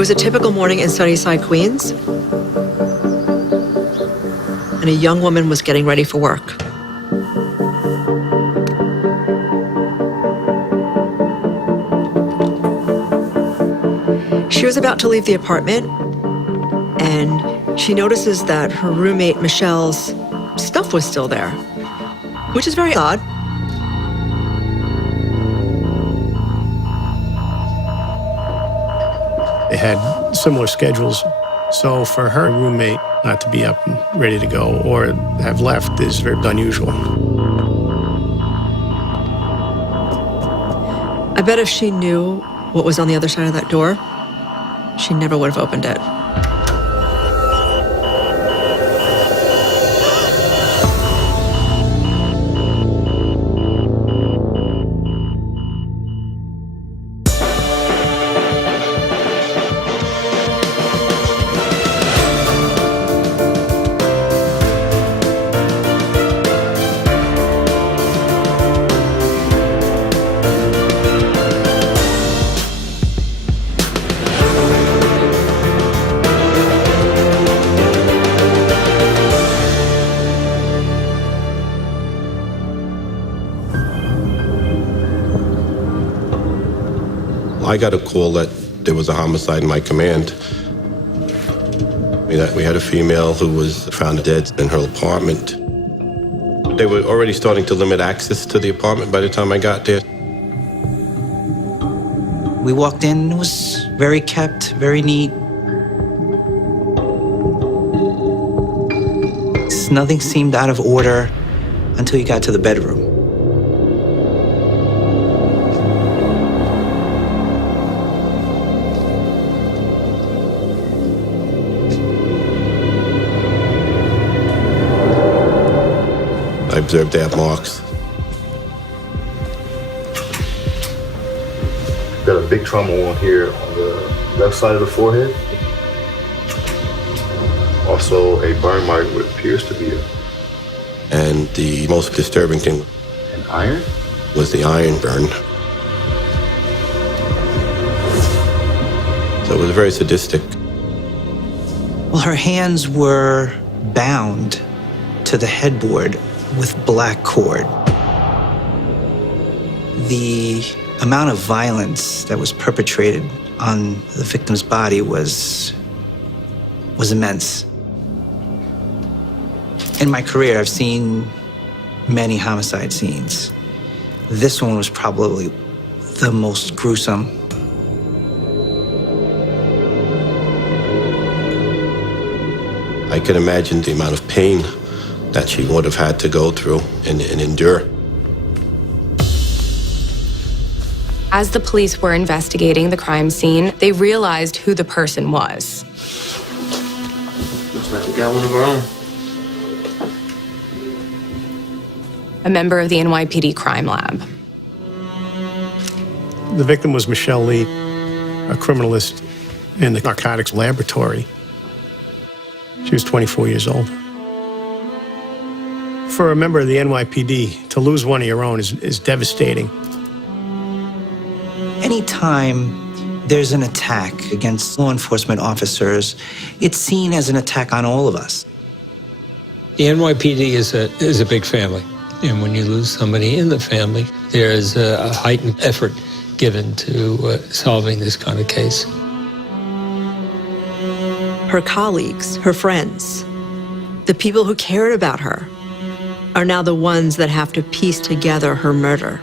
was a typical morning in Sunnyside, Queens, and a young woman was getting ready for work. She was about to leave the apartment, and she notices that her roommate Michelle's stuff was still there, which is very odd. They had similar schedules, so for her roommate not to be up and ready to go or have left is very unusual. I bet if she knew what was on the other side of that door, she never would have opened it. I got a call that there was a homicide in my command. That we had a female who was found dead in her apartment. They were already starting to limit access to the apartment by the time I got there. We walked in, it was very kept, very neat. Nothing seemed out of order until you got to the bedroom. I observed they have marks. Got a big trauma wound here on the left side of the forehead. Also a burn mark what appears to be And the most disturbing thing an iron? was the iron burn. So it was very sadistic. Well, her hands were bound to the headboard with black cord. The amount of violence that was perpetrated on the victim's body was immense. In my career, I've seen many homicide scenes. This one was probably the most gruesome. I could imagine the amount of pain that she would have had to go through and endure. As the police were investigating the crime scene, they realized who the person was. Looks like we got one of our own. A member of the NYPD crime lab. The victim was Michelle Lee, a criminalist in the narcotics laboratory. She was 24 years old. For a member of the NYPD, to lose one of your own is devastating. Anytime there's an attack against law enforcement officers, it's seen as an attack on all of us. The NYPD is a big family, and when you lose somebody in the family, there is a heightened effort given to solving this kind of case. Her colleagues, her friends, the people who cared about her, are now the ones that have to piece together her murder.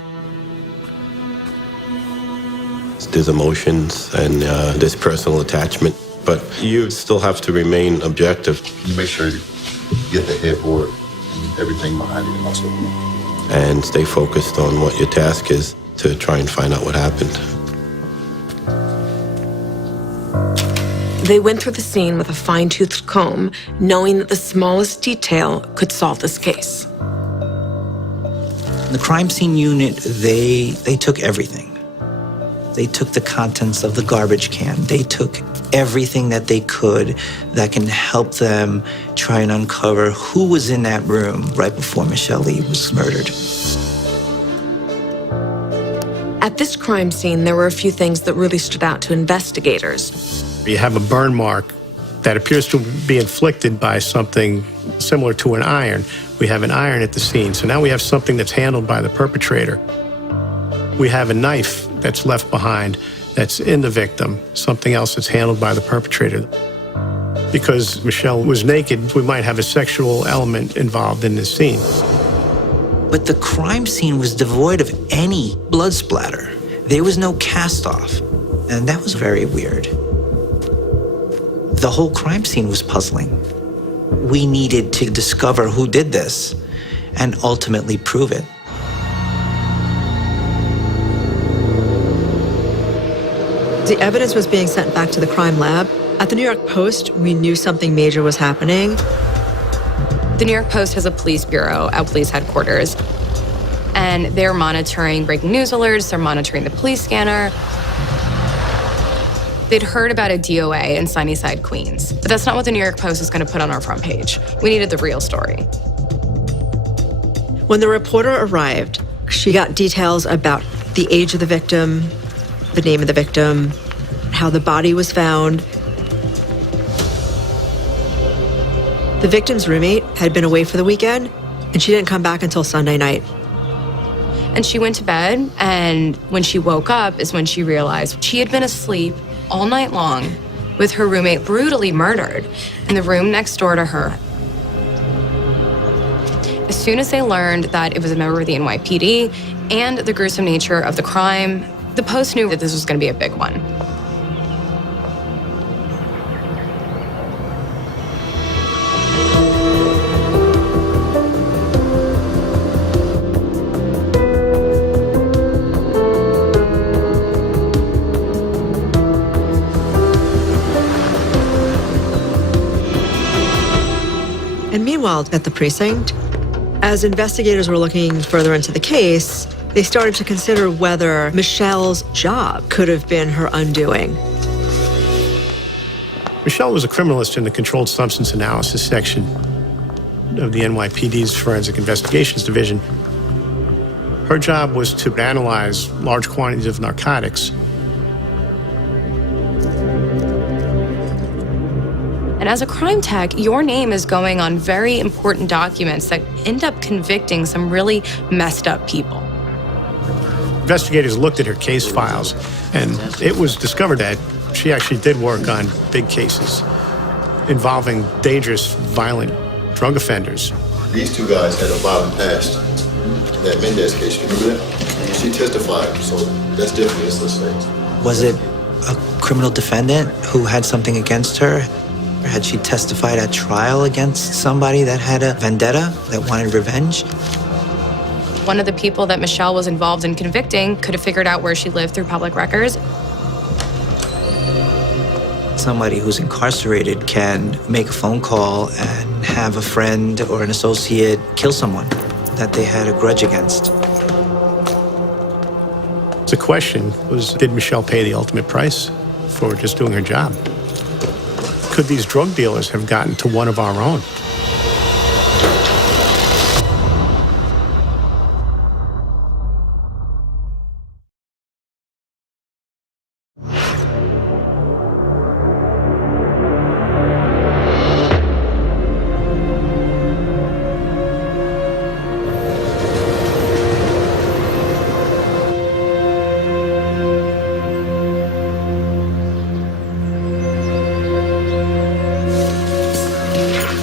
There's emotions and there's personal attachment, but you still have to remain objective. Make sure you get the headboard and everything behind it also. And stay focused on what your task is to try and find out what happened. They went through the scene with a fine-toothed comb, knowing that the smallest detail could solve this case. The crime scene unit, they took everything. They took the contents of the garbage can. They took everything that they could that can help them try and uncover who was in that room right before Michelle Lee was murdered. At this crime scene, there were a few things that really stood out to investigators. You have a burn mark that appears to be inflicted by something similar to an iron. We have an iron at the scene, so now we have something that's handled by the perpetrator. We have a knife that's left behind that's in the victim, something else that's handled by the perpetrator. Because Michelle was naked, we might have a sexual element involved in this scene. But the crime scene was devoid of any blood splatter. There was no cast-off, and that was very weird. The whole crime scene was puzzling. We needed to discover who did this and ultimately prove it. The evidence was being sent back to the crime lab. At the New York Post, we knew something major was happening. The New York Post has a police bureau at police headquarters, and they're monitoring breaking news alerts, they're monitoring the police scanner. They'd heard about a DOA in Sunnyside, Queens, but that's not what the New York Post is going to put on our front page. We needed the real story. When the reporter arrived, she got details about the age of the victim, the name of the victim, how the body was found. The victim's roommate had been away for the weekend, and she didn't come back until Sunday night. And she went to bed, and when she woke up is when she realized she had been asleep all night long with her roommate brutally murdered in the room next door to her. As soon as they learned that it was a member of the NYPD and the gruesome nature of the crime, the Post knew that this was going to be a big one. And meanwhile, at the precinct, as investigators were looking further into the case, they started to consider whether Michelle's job could have been her undoing. Michelle was a criminalist in the Controlled Substance Analysis section of the NYPD's Forensic Investigations Division. Her job was to analyze large quantities of narcotics. And as a crime tech, your name is going on very important documents that end up convicting some really messed up people. Investigators looked at her case files, and it was discovered that she actually did work on big cases involving dangerous, violent drug offenders. These two guys had a violent past. That Mendez case, you remember that? She testified, so that's definitely a suspect. Was it a criminal defendant who had something against her? Or had she testified at trial against somebody that had a vendetta, that wanted revenge? One of the people that Michelle was involved in convicting could have figured out where she lived through public records. Somebody who's incarcerated can make a phone call and have a friend or an associate kill someone that they had a grudge against. The question was, did Michelle pay the ultimate price for just doing her job? Could these drug dealers have gotten to one of our own?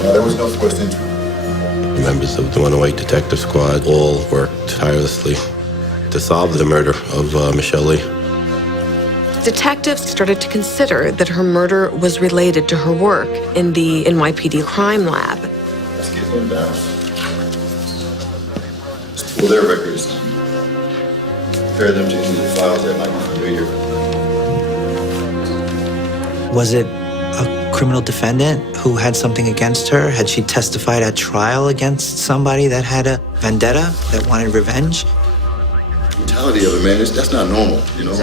There was no forced entry. Members of the 108 Detective Squad all worked tirelessly to solve the murder of Michelle Lee. Detectives started to consider that her murder was related to her work in the NYPD crime lab. Let's get them down. Let's pull their records and compare them to any of the files that might be familiar. Was it a criminal defendant who had something against her? Had she testified at trial against somebody that had a vendetta, that wanted revenge? Brutality of it, man, that's not normal, you know?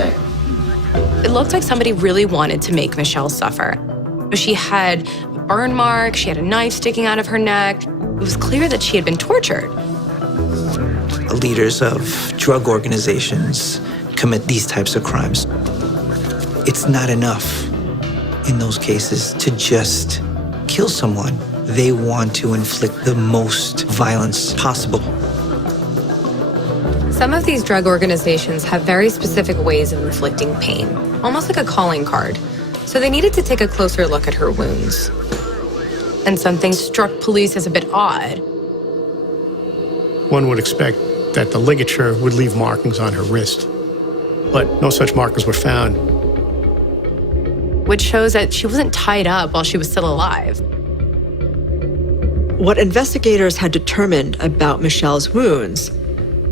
It looked like somebody really wanted to make Michelle suffer. She had a burn mark, she had a knife sticking out of her neck. It was clear that she had been tortured. Leaders of drug organizations commit these types of crimes. It's not enough in those cases to just kill someone. They want to inflict the most violence possible. Some of these drug organizations have very specific ways of inflicting pain, almost like a calling card. So they needed to take a closer look at her wounds. And something struck police as a bit odd. One would expect that the ligature would leave markings on her wrist, but no such markings were found. Which shows that she wasn't tied up while she was still alive. What investigators had determined about Michelle's wounds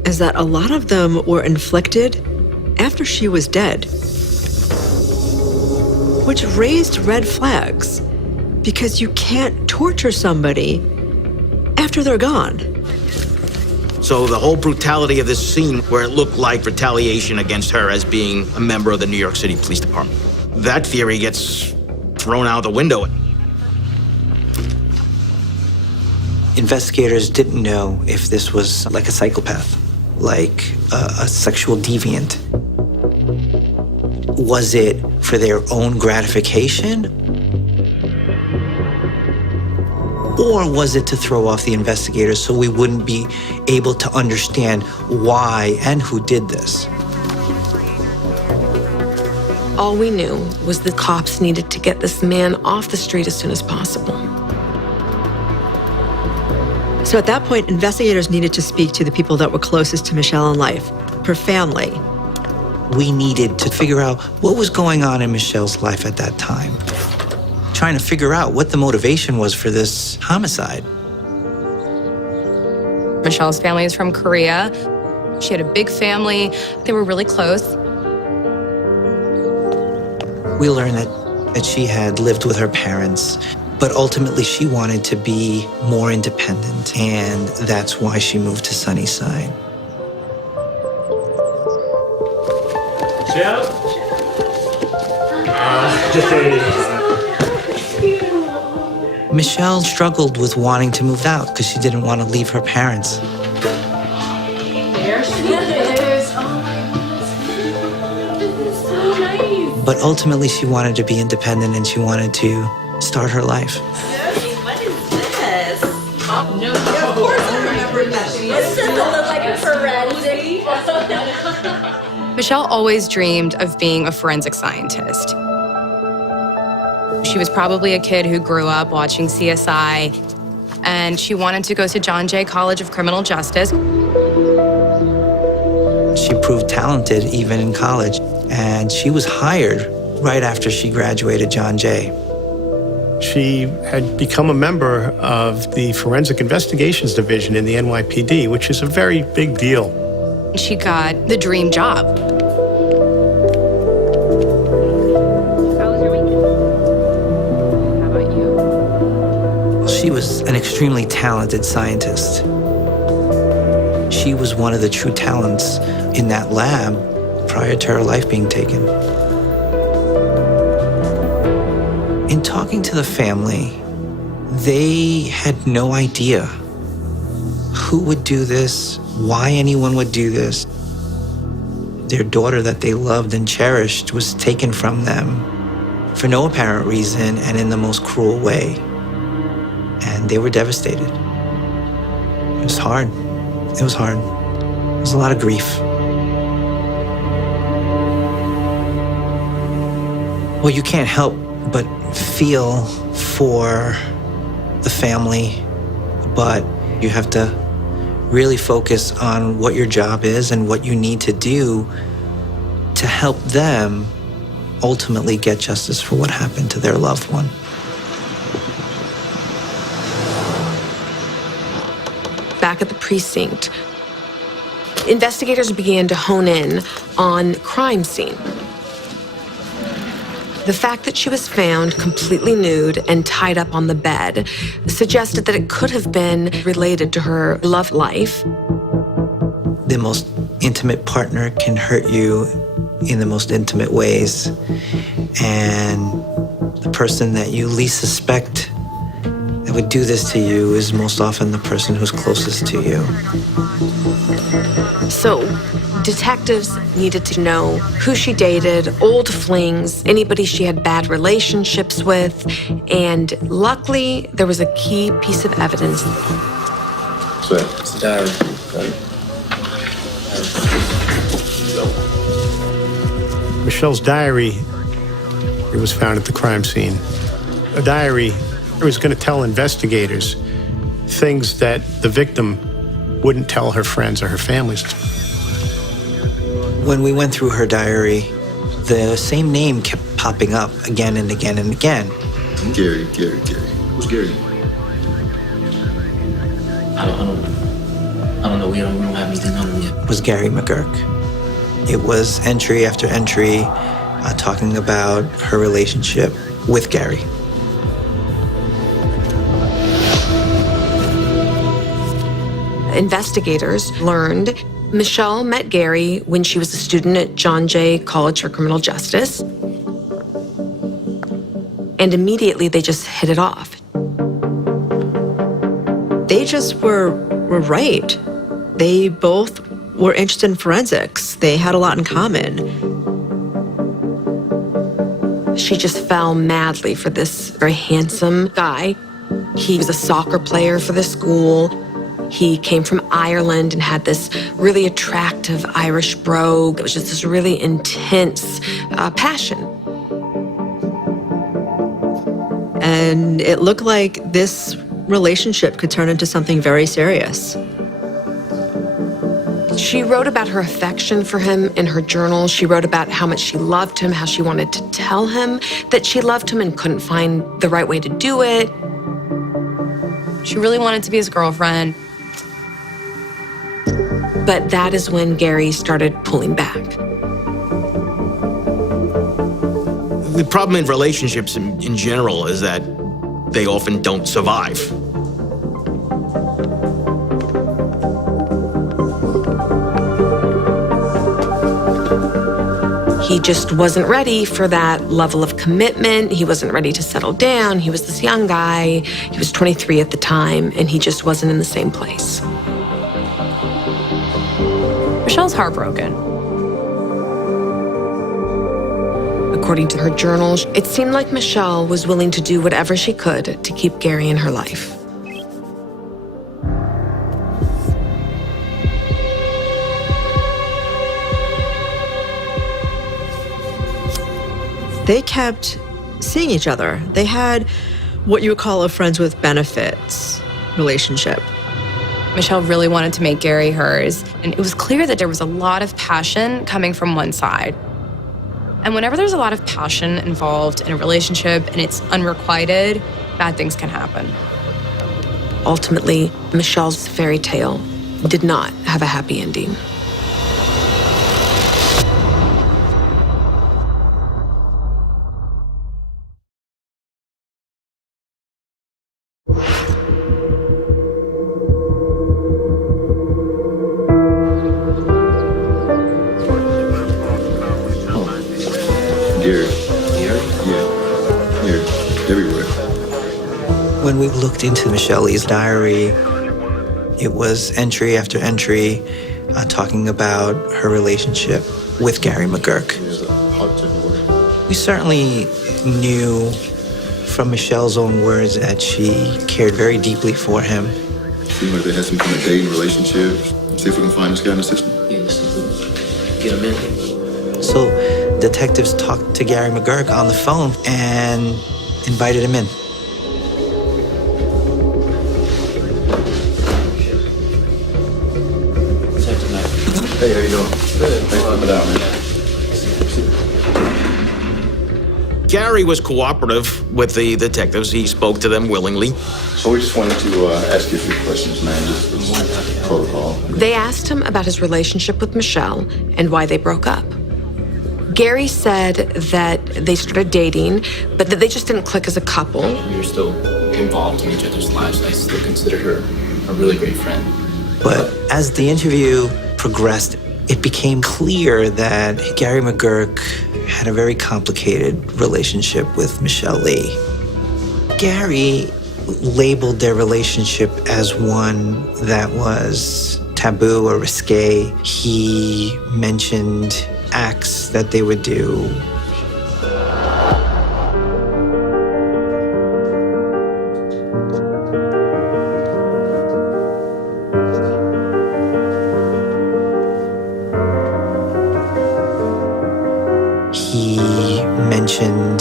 is that a lot of them were inflicted after she was dead, which raised red flags because you can't torture somebody after they're gone. So the whole brutality of this scene where it looked like retaliation against her as being a member of the New York City Police Department, that theory gets thrown out the window. Investigators didn't know if this was like a psychopath, like a sexual deviant. Was it for their own gratification? Or was it to throw off the investigators so we wouldn't be able to understand why and who did this? All we knew was the cops needed to get this man off the street as soon as possible. So at that point, investigators needed to speak to the people that were closest to Michelle in life, her family. We needed to figure out what was going on in Michelle's life at that time. Trying to figure out what the motivation was for this homicide. Michelle's family is from Korea. She had a big family. They were really close. We learned that she had lived with her parents, but ultimately she wanted to be more independent, and that's why she moved to Sunnyside. Michelle struggled with wanting to move out because she didn't want to leave her parents. There she is. Oh my goodness. This is so nice. But ultimately she wanted to be independent and she wanted to start her life. What is this? No. Of course I remember that. This doesn't look like a forensic. Michelle always dreamed of being a forensic scientist. She was probably a kid who grew up watching CSI, and she wanted to go to John Jay College of Criminal Justice. She proved talented even in college, and she was hired right after she graduated John Jay. She had become a member of the Forensic Investigations Division in the NYPD, which is a very big deal. She got the dream job. She was an extremely talented scientist. She was one of the true talents in that lab prior to her life being taken. In talking to the family, they had no idea who would do this, why anyone would do this. Their daughter that they loved and cherished was taken from them for no apparent reason and in the most cruel way. And they were devastated. It was hard. It was hard. There was a lot of grief. Well, you can't help but feel for the family, but you have to really focus on what your job is and what you need to do to help them ultimately get justice for what happened to their loved one. Back at the precinct, investigators began to hone in on the crime scene. The fact that she was found completely nude and tied up on the bed suggested that it could have been related to her love life. The most intimate partner can hurt you in the most intimate ways. And the person that you least suspect that would do this to you is most often the person who's closest to you. So, detectives needed to know who she dated, old flings, anybody she had bad relationships with, and luckily, there was a key piece of evidence. So, It's a diary. Michelle's diary, it was found at the crime scene. A diary was going to tell investigators things that the victim wouldn't tell her friends or her families. When we went through her diary, the same name kept popping up again and again and again. Gary. Who's Gary? I don't know. We don't have anything on him yet. It was Gary McGurk. It was entry after entry talking about her relationship with Gary. Investigators learned Michelle met Gary when she was a student at John Jay College for Criminal Justice. And immediately they just hit it off. They just were right. They both were interested in forensics. They had a lot in common. She just fell madly for this very handsome guy. He was a soccer player for the school. He came from Ireland and had this really attractive Irish brogue. It was just this really intense passion. And it looked like this relationship could turn into something very serious. She wrote about her affection for him in her journal. She wrote about how much she loved him, how she wanted to tell him that she loved him and couldn't find the right way to do it. She really wanted to be his girlfriend. But that is when Gary started pulling back. The problem in relationships in general is that they often don't survive. He just wasn't ready for that level of commitment. He wasn't ready to settle down. He was this young guy. He was 23 at the time, and he just wasn't in the same place. Michelle's heartbroken. According to her journal, it seemed like Michelle was willing to do whatever she could to keep Gary in her life. They kept seeing each other. They had what you would call a friends with benefits relationship. Michelle really wanted to make Gary hers, and it was clear that there was a lot of passion coming from one side. And whenever there's a lot of passion involved in a relationship and it's unrequited, bad things can happen. Ultimately, Michelle's fairy tale did not have a happy ending. When we looked into Michelle's diary, it was entry after entry talking about her relationship with Gary McGurk. We certainly knew from Michelle's own words that she cared very deeply for him. Seemed like they had some kind of dating relationship. See if we can find this guy in the system. Yeah, let's get him in. So detectives talked to Gary McGurk on the phone and invited him in. Hey, how you doing? Good. Thanks for coming down, man. Gary was cooperative with the detectives. He spoke to them willingly. So we just wanted to ask you a few questions, man, just protocol. They asked him about his relationship with Michelle and why they broke up. Gary said that they started dating, but that they just didn't click as a couple. We were still involved in each other's lives. I still consider her a really great friend. But as the interview progressed, it became clear that Gary McGurk had a very complicated relationship with Michelle Lee. Gary labeled their relationship as one that was taboo or risque. He mentioned acts that they would do. He mentioned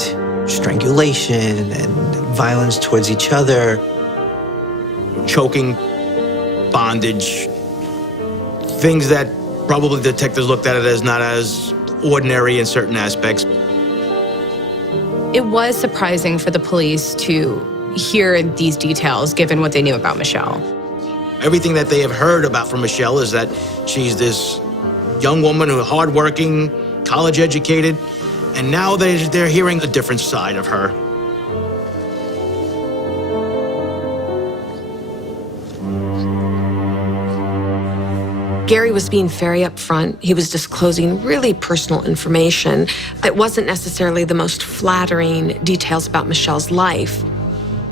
strangulation and violence towards each other. Choking, bondage, things that probably detectives looked at it as not as ordinary in certain aspects. It was surprising for the police to hear these details given what they knew about Michelle. Everything that they have heard about from Michelle is that she's this young woman who's hardworking, college educated, and now they're hearing a different side of her. Gary was being very upfront. He was disclosing really personal information that wasn't necessarily the most flattering details about Michelle's life.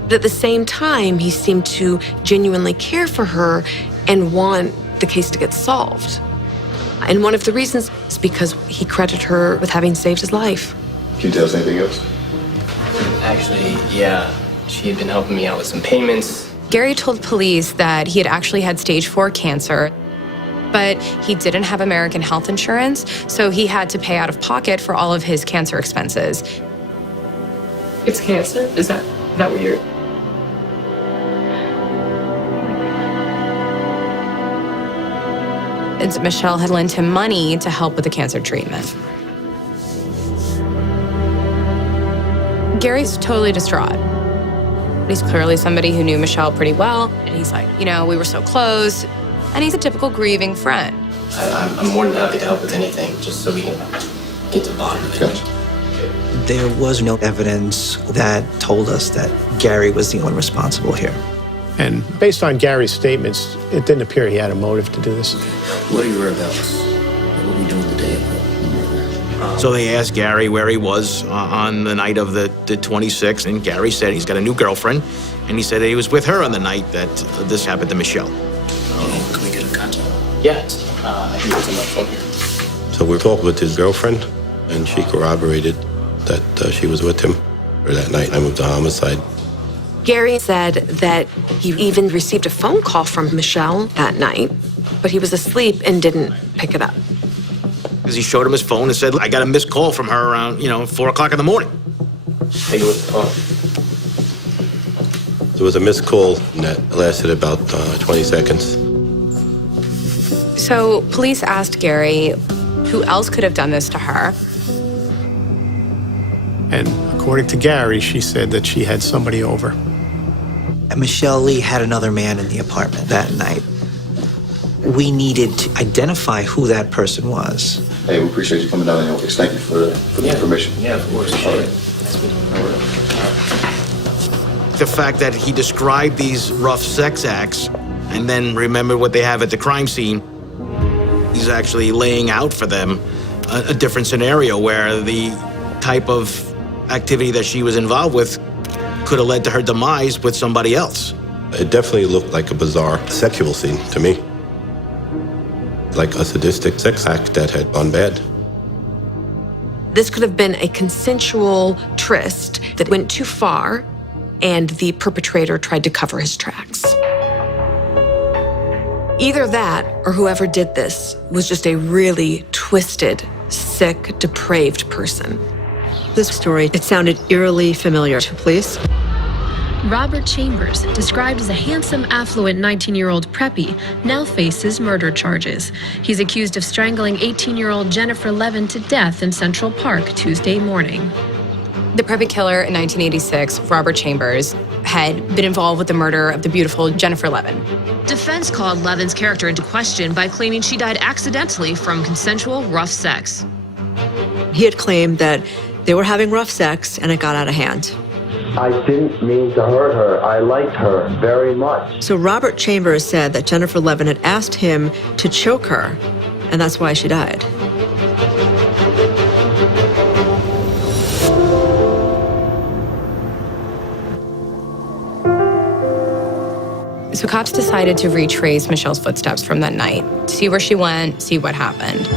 But at the same time, he seemed to genuinely care for her and want the case to get solved. And one of the reasons is because he credited her with having saved his life. Can you tell us anything else? Actually, yeah. She had been helping me out with some payments. Gary told police that he had actually had stage 4 cancer, but he didn't have American health insurance, so he had to pay out of pocket for all of his cancer expenses. It's cancer? Is that what you're... And Michelle had lent him money to help with the cancer treatment. Gary's totally distraught. He's clearly somebody who knew Michelle pretty well, and he's like, we were so close, and he's a typical grieving friend. I'm more than happy to help with anything, just so we can get to the bottom of it. There was no evidence that told us that Gary was the one responsible here. And based on Gary's statements, it didn't appear he had a motive to do this. What are your whereabouts? What were we doing the day of the murder? So they asked Gary where he was on the night of the 26th, and Gary said he's got a new girlfriend, and he said that he was with her on the night that this happened to Michelle. Can we get in contact? Yeah, I can get on my phone here. So we talked with his girlfriend, and she corroborated that she was with him or that night. I moved to homicide. Gary said that he even received a phone call from Michelle that night, but he was asleep and didn't pick it up. Because he showed him his phone and said, I got a missed call from her around, 4 o'clock in the morning. Take a look at the phone. There was a missed call that lasted about 20 seconds. So police asked Gary who else could have done this to her. And according to Gary, she said that she had somebody over. And Michelle Lee had another man in the apartment that night. We needed to identify who that person was. Hey, we appreciate you coming down in your case. Thank you for the information. Yeah, of course. All right. The fact that he described these rough sex acts and then remembered what they have at the crime scene, he's actually laying out for them a different scenario where the type of activity that she was involved with could have led to her demise with somebody else. It definitely looked like a bizarre sexual scene to me. Like a sadistic sex act that had gone bad. This could have been a consensual tryst that went too far, and the perpetrator tried to cover his tracks. Either that, or whoever did this was just a really twisted, sick, depraved person. This story, it sounded eerily familiar to police. Robert Chambers, described as a handsome, affluent 19-year-old preppy, now faces murder charges. He's accused of strangling 18-year-old Jennifer Levin to death in Central Park Tuesday morning. The preppy killer in 1986, Robert Chambers, had been involved with the murder of the beautiful Jennifer Levin. Defense called Levin's character into question by claiming she died accidentally from consensual rough sex. He had claimed that they were having rough sex and it got out of hand. I didn't mean to hurt her. I liked her very much. So Robert Chambers said that Jennifer Levin had asked him to choke her, and that's why she died. So cops decided to retrace Michelle's footsteps from that night, see where she went, see what happened.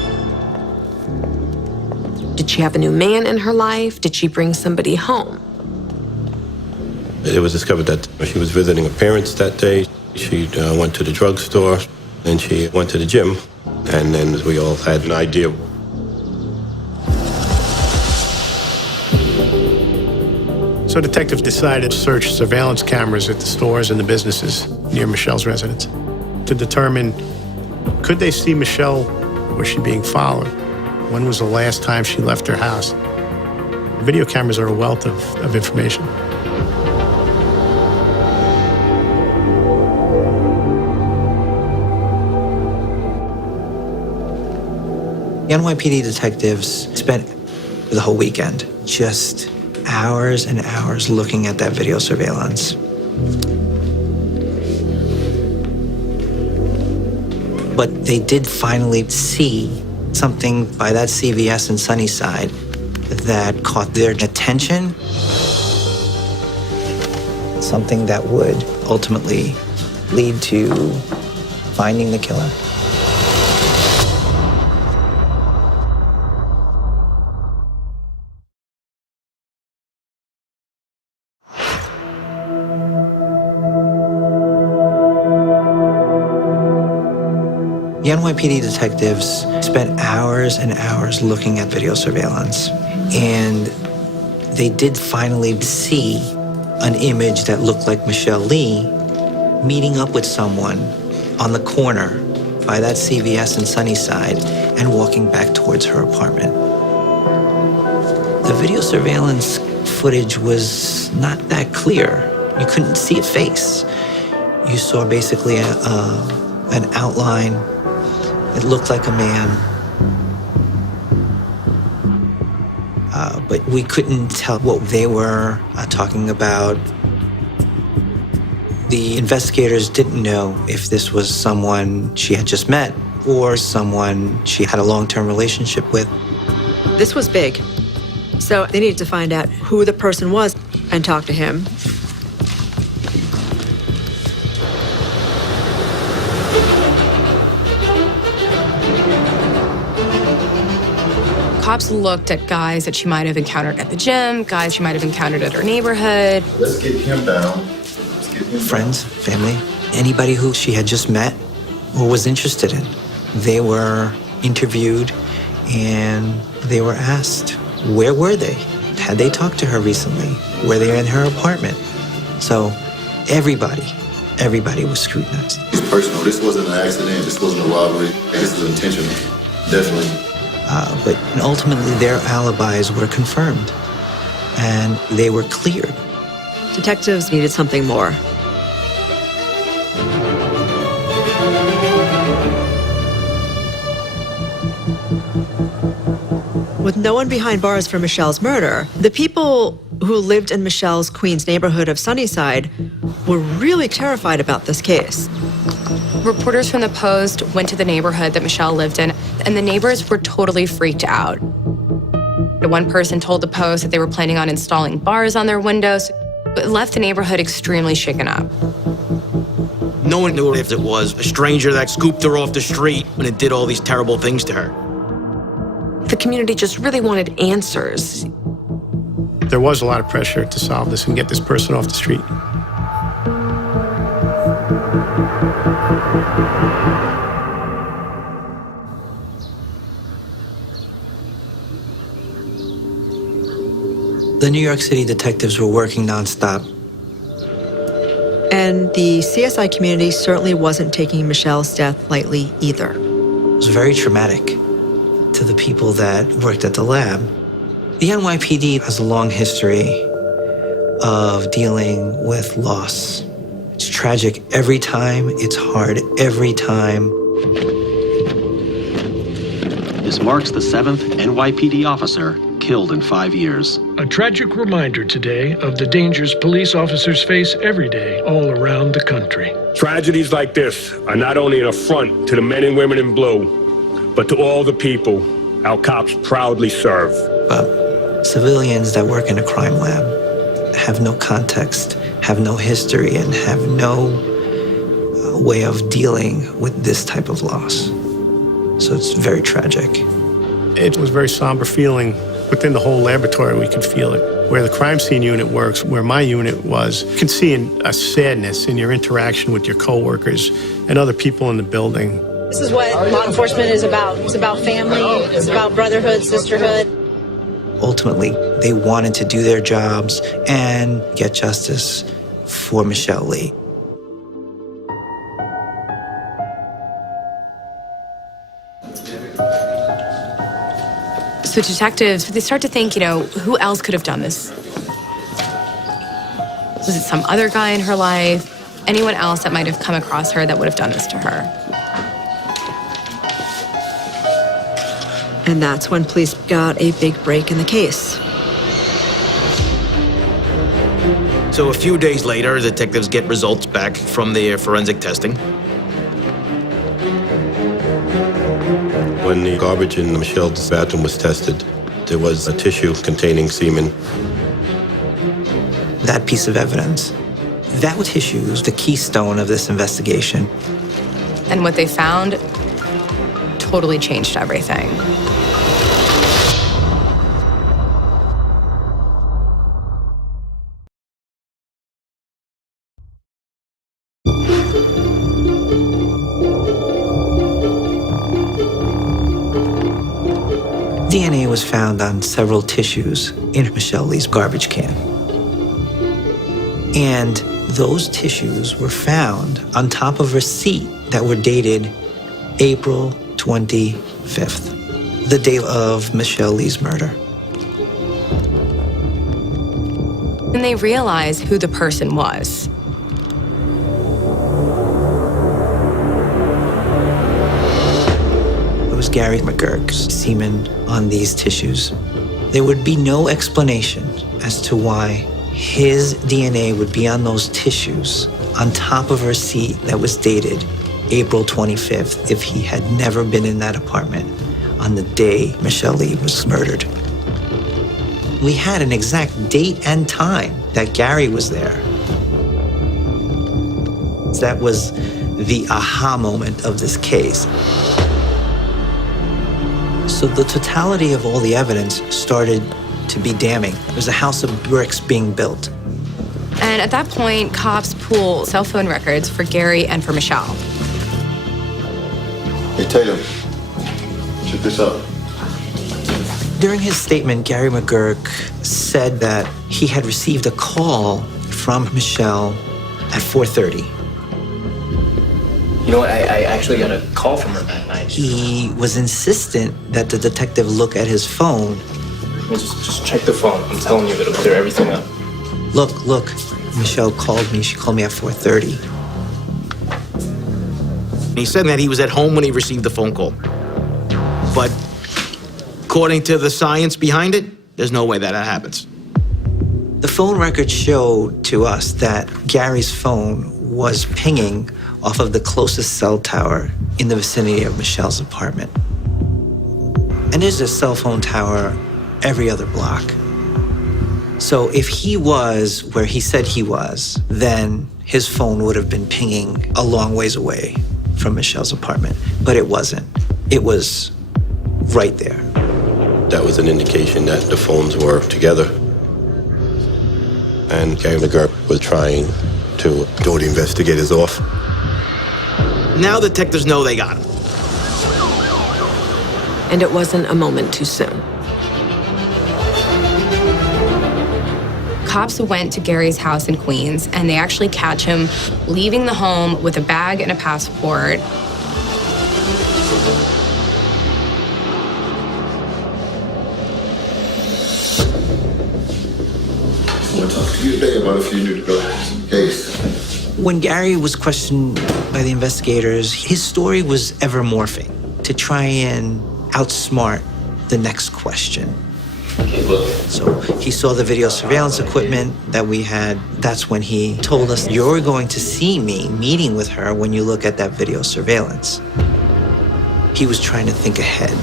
Did she have a new man in her life? Did she bring somebody home? It was discovered that she was visiting her parents that day. She went to the drugstore, and she went to the gym, and then we all had an idea. So detectives decided to search surveillance cameras at the stores and the businesses near Michelle's residence to determine, could they see Michelle? Was she being followed? When was the last time she left her house? Video cameras are a wealth of information. The NYPD detectives spent the whole weekend just hours and hours looking at that video surveillance. But they did finally see something by that CVS in Sunnyside that caught their attention. Something that would ultimately lead to finding the killer. The NYPD detectives spent hours and hours looking at video surveillance, and they did finally see an image that looked like Michelle Lee meeting up with someone on the corner by that CVS in Sunnyside and walking back towards her apartment. The video surveillance footage was not that clear. You couldn't see a face. You saw basically an outline. It looked like a man, but we couldn't tell what they were talking about. The investigators didn't know if this was someone she had just met or someone she had a long-term relationship with. This was big. So they needed to find out who the person was and talk to him. Cops looked at guys that she might have encountered at the gym, guys she might have encountered at her neighborhood. Let's get him down. Friends, family, anybody who she had just met or was interested in. They were interviewed and they were asked, where were they? Had they talked to her recently? Were they in her apartment? So everybody was scrutinized. It's personal. This wasn't an accident. This wasn't a robbery. This was intentional. Definitely. But ultimately their alibis were confirmed and they were cleared. Detectives needed something more. With no one behind bars for Michelle's murder, the people who lived in Michelle's Queens neighborhood of Sunnyside were really terrified about this case. Reporters from the Post went to the neighborhood that Michelle lived in, and the neighbors were totally freaked out. The one person told the Post that they were planning on installing bars on their windows. It left the neighborhood extremely shaken up. No one knew if it was a stranger that scooped her off the street and it did all these terrible things to her. The community just really wanted answers. There was a lot of pressure to solve this and get this person off the street. The New York City detectives were working nonstop. And the CSI community certainly wasn't taking Michelle's death lightly either. It was very traumatic to the people that worked at the lab. The NYPD has a long history of dealing with loss. It's tragic every time, it's hard every time. This marks the 7th NYPD officer killed in 5 years. A tragic reminder today of the dangers police officers face every day all around the country. Tragedies like this are not only an affront to the men and women in blue, but to all the people our cops proudly serve. But civilians that work in a crime lab have no context, have no history, and have no way of dealing with this type of loss. So it's very tragic. It was a very somber feeling within the whole laboratory. We could feel it. Where the crime scene unit works, where my unit was, you can see a sadness in your interaction with your coworkers and other people in the building. This is what law enforcement is about. It's about family, it's about brotherhood, sisterhood. Ultimately, they wanted to do their jobs and get justice for Michelle Lee. So detectives, they start to think, who else could have done this? Was it some other guy in her life? Anyone else that might have come across her that would have done this to her? And that's when police got a big break in the case. So a few days later, detectives get results back from their forensic testing. When the garbage in Michelle's bathroom was tested, there was a tissue containing semen. That piece of evidence, that tissue was the keystone of this investigation. And what they found totally changed everything. DNA was found on several tissues in Michelle Lee's garbage can. And those tissues were found on top of receipts that were dated April 25th, the day of Michelle Lee's murder. And they realized who the person was. It was Gary McGurk's semen on these tissues. There would be no explanation as to why his DNA would be on those tissues on top of a receipt that was dated April 25th if he had never been in that apartment on the day Michelle Lee was murdered. We had an exact date and time that Gary was there. That was the aha moment of this case. So the totality of all the evidence started to be damning. There was a house of bricks being built. And at that point, cops pull cell phone records for Gary and for Michelle. Hey, Tatum, check this out. During his statement, Gary McGurk said that he had received a call from Michelle at 4:30. You know what? I actually got a call from her that night. He was insistent that the detective look at his phone. Just check the phone. I'm telling you, it'll clear everything up. Look, Michelle called me. She called me at 4:30. He said that he was at home when he received the phone call. But according to the science behind it, there's no way that happens. The phone records showed to us that Gary's phone was pinging off of the closest cell tower in the vicinity of Michelle's apartment. And there's a cell phone tower every other block. So if he was where he said he was, then his phone would have been pinging a long ways away from Michelle's apartment. But it wasn't. It was right there. That was an indication that the phones were together. And Gary McGurk was trying to throw the investigators off. Now detectives know they got him. And it wasn't a moment too soon. Cops went to Gary's house in Queens, and they actually catch him leaving the home with a bag and a passport. I want to talk to you today about a few new developments in the case. When Gary was questioned by the investigators, his story was ever morphing to try and outsmart the next question. So he saw the video surveillance equipment that we had. That's when he told us, "You're going to see me meeting with her when you look at that video surveillance." He was trying to think ahead.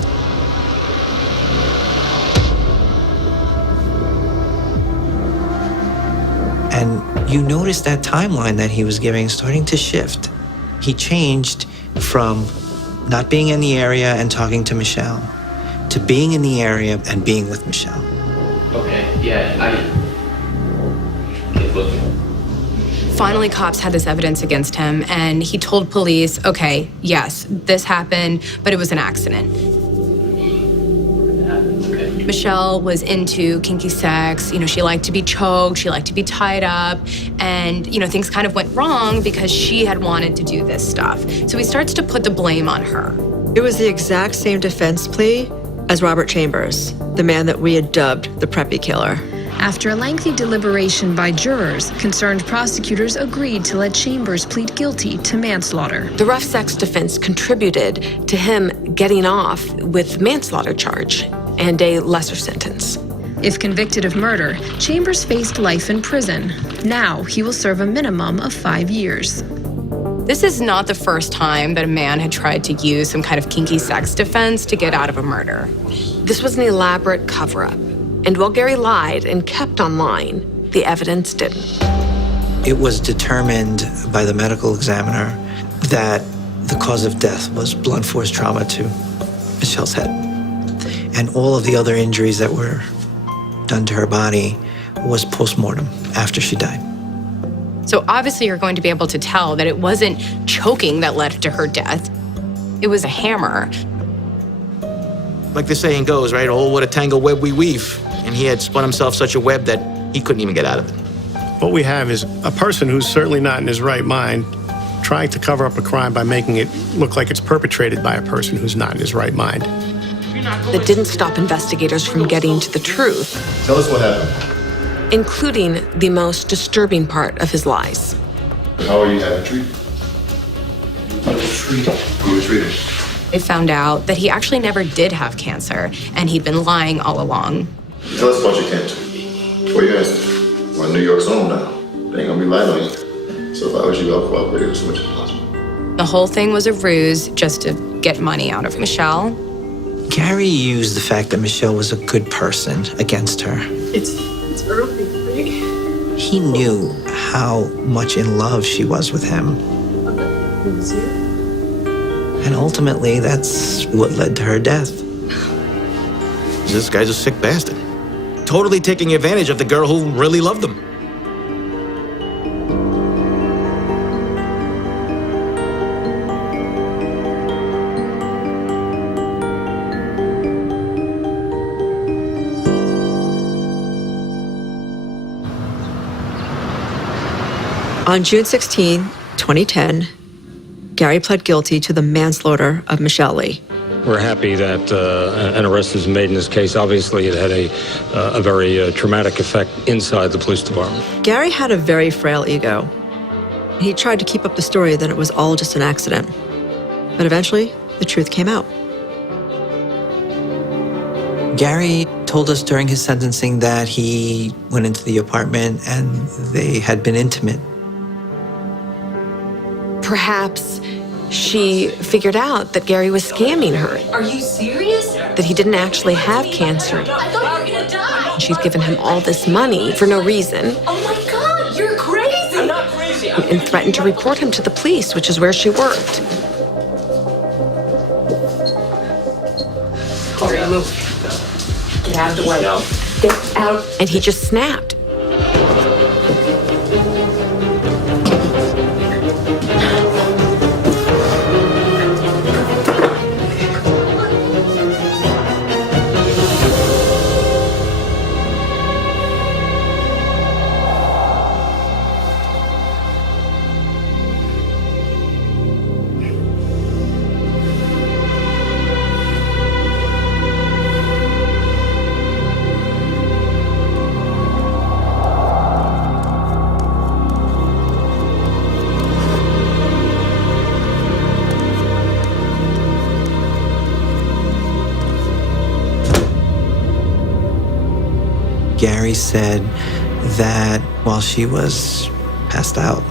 And you notice that timeline that he was giving starting to shift. He changed from not being in the area and talking to Michelle to being in the area and being with Michelle. Okay, yeah, I keep looking. Finally, cops had this evidence against him, and he told police, okay, yes, this happened, but it was an accident. Michelle was into kinky sex. You know, she liked to be choked, she liked to be tied up, and, you know, things kind of went wrong because she had wanted to do this stuff. So he starts to put the blame on her. It was the exact same defense plea as Robert Chambers, the man that we had dubbed the preppy killer. After a lengthy deliberation by jurors, concerned prosecutors agreed to let Chambers plead guilty to manslaughter. The rough sex defense contributed to him getting off with manslaughter charge and a lesser sentence. If convicted of murder, Chambers faced life in prison. Now he will serve a minimum of 5 years. This is not the first time that a man had tried to use some kind of kinky sex defense to get out of a murder. This was an elaborate cover-up. And while Gary lied and kept on lying, the evidence didn't. It was determined by the medical examiner that the cause of death was blunt force trauma to Michelle's head. And all of the other injuries that were done to her body was post-mortem after she died. So obviously you're going to be able to tell that it wasn't choking that led to her death. It was a hammer. Like the saying goes, right? Oh, what a tangled web we weave. And he had spun himself such a web that he couldn't even get out of it. What we have is a person who's certainly not in his right mind trying to cover up a crime by making it look like it's perpetrated by a person who's not in his right mind. That didn't stop investigators from getting to the truth. Tell us what happened. Including the most disturbing part of his lies. How are you having treated? You were treated. They found out that he actually never did have cancer, and he'd been lying all along. Tell us about your cancer. What you asking? We're in New York's home now. They ain't gonna be lying on you. So if I was you, I'll cooperate as much as possible. The whole thing was a ruse just to get money out of Michelle. Gary used the fact that Michelle was a good person against her. It's early, right? He knew how much in love she was with him. And ultimately, that's what led to her death. This guy's a sick bastard. Totally taking advantage of the girl who really loved him. On June 16, 2010, Gary pled guilty to the manslaughter of Michelle Lee. We're happy that an arrest was made in this case. Obviously, it had a very traumatic effect inside the police department. Gary had a very frail ego. He tried to keep up the story that it was all just an accident. But eventually, the truth came out. Gary told us during his sentencing that he went into the apartment and they had been intimate. Perhaps she figured out that Gary was scamming her, Are you serious? that he didn't actually have cancer. I thought you were gonna die. She'd given him all this money for no reason Oh my God, you're crazy. I'm not crazy. and threatened to report him to the police, which is where she worked. Corey, move. Get out of the way. Get out. And he just snapped. Gary said that while she was passed out,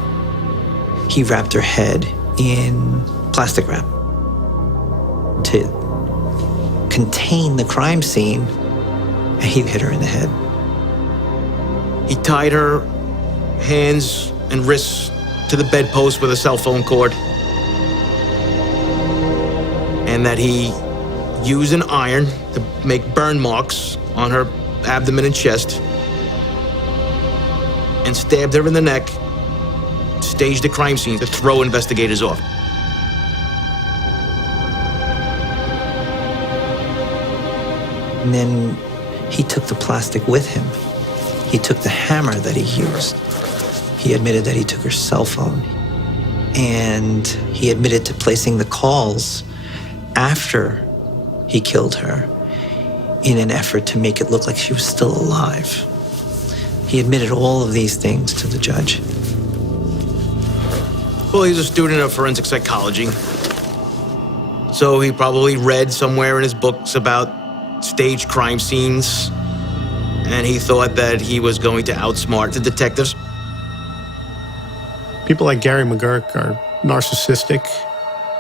he wrapped her head in plastic wrap to contain the crime scene, and he hit her in the head. He tied her hands and wrists to the bedpost with a cell phone cord. and that he used an iron to make burn marks on her abdomen and chest, and stabbed her in the neck, staged the crime scene to throw investigators off. And then he took the plastic with him. He took the hammer that he used. He admitted that he took her cell phone. And he admitted to placing the calls after he killed her in an effort to make it look like she was still alive. He admitted all of these things to the judge. Well, he's a student of forensic psychology. So he probably read somewhere in his books about staged crime scenes, and he thought that he was going to outsmart the detectives. People like Gary McGurk are narcissistic.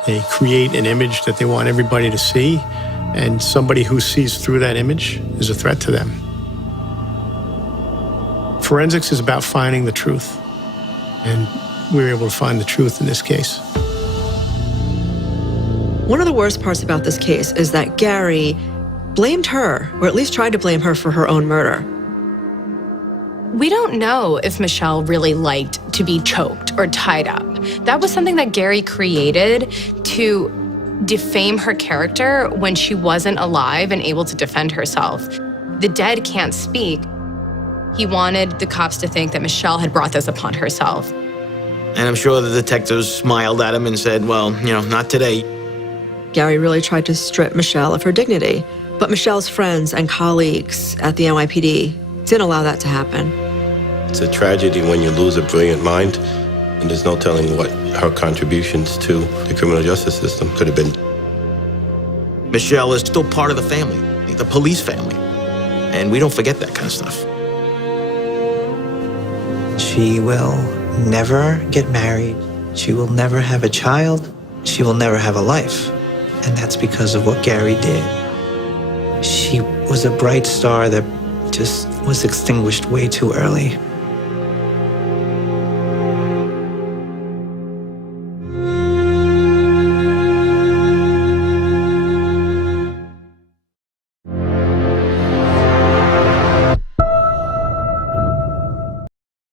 They create an image that they want everybody to see, and somebody who sees through that image is a threat to them. Forensics is about finding the truth, and we were able to find the truth in this case. One of the worst parts about this case is that Gary blamed her, or at least tried to blame her for her own murder. We don't know if Michelle really liked to be choked or tied up. That was something that Gary created to defame her character when she wasn't alive and able to defend herself. The dead can't speak. He wanted the cops to think that Michelle had brought this upon herself. And I'm sure the detectives smiled at him and said, well, not today. Gary really tried to strip Michelle of her dignity, but Michelle's friends and colleagues at the NYPD didn't allow that to happen. It's a tragedy when you lose a brilliant mind, and there's no telling what her contributions to the criminal justice system could have been. Michelle is still part of the family, the police family, and we don't forget that kind of stuff. She will never get married. She will never have a child. She will never have a life. And that's because of what Gary did. She was a bright star that just was extinguished way too early.